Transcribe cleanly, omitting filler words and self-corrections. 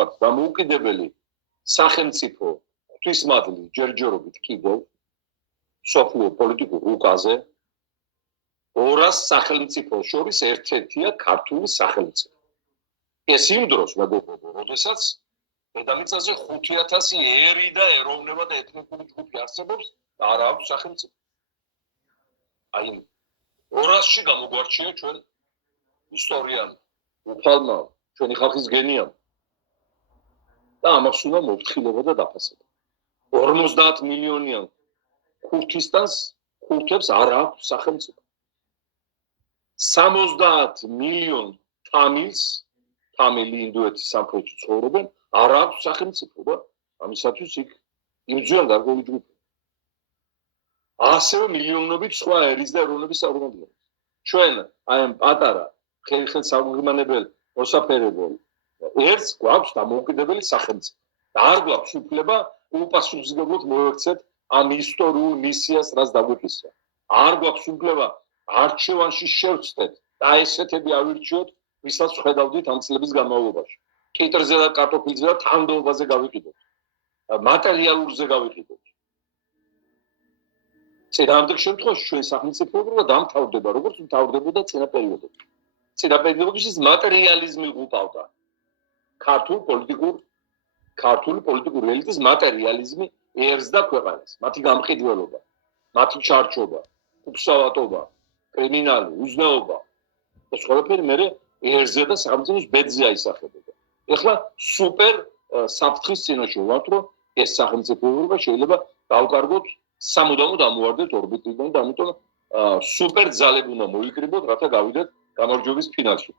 ვართ დამოუკიდებელი სახელმწიფო ღვთისმადლი ჯერჯერობით კიდევ სოფლიო პოლიტიკურ რუკაზე 200 სახელმწიფოს შორის ერთ-ერთია ქართული სახელმწიფო. ეს იმ დროს მეგობრებო, როდესაც დედამიწაზე 5000 ერი და ეროვნება და ეთნიკური ჯგუფი არსებობს და არ აქვს სახელმწიფო. აი 200-ში გამოგვარჩია ჩვენ ისტორიამ, უფალმა, ჩვენი ხალხის გენიამ და ამას უნდა მოვფრთხილება და დაფასება. 50 მილიონიან ხუთებს არ აქვს სახელმწიფო. 70 მილიონ თამილი ინდოეთის სამხრეთში ცხოვრობენ, არ აქვს სახელმწიფო და ამისათვის იქ იმძვიან გარკვეული ჯგუფი. ასევე მილიონობით სხვა ერის და ეროვნების წარმომადგენლები. ჩვენ აი ამ პატარა ხელ საგვირმანებელ მოსაფერებელ ერთს გვაქვს დამოუკიდებელი სახელმწიფო. და არ გვაქვს უფლება უპასუხისმგებლოდ მოექცეთ ამ ისტორიულ მისიას, რაც დაგვიკისრა. არ გვაქვს უფლება არჩევანში შევცდეთ და ესეთები ავირჩიოთ, ვისაც ხედავდით ამ წლების განმავლობაში. კიტრზე და კარტოფილზე და თანდაობაზე გავიყიდოთ. მატერიალურზე გავიყიდოთ. წინააღმდეგ შემთხვევაში ჩვენ სახელმწიფოებრობა დამთავრდება, როგორც მთავრდებოდა წინა პერიოდებში. წინა პერიოდებში მატერიალიზმი უყავდა. ქართული პოლიტიკური ელიტის მატერიალიზმი ერზდა ქვეყანას. მათი გამყიდველობა, მათი ჩარჩობა, უფსავატობა, კრიმინალი, უზნეობა და ყველაფერი მე ერზე და სახელმწიფოს ბედზე აისახებოდა. ეხლა სუპერ საფრთხის წინაშე ვართ, რომ ეს სახელმწიფოებრობა შეიძლება დავკარგოთ, სამუდამოდ ამოვარდეთ ორბიტიდან და ამიტომ სუპერ ძალები უნდა მოიკრიბოთ, რათა გავიდეთ გამარჯვების ფინალში.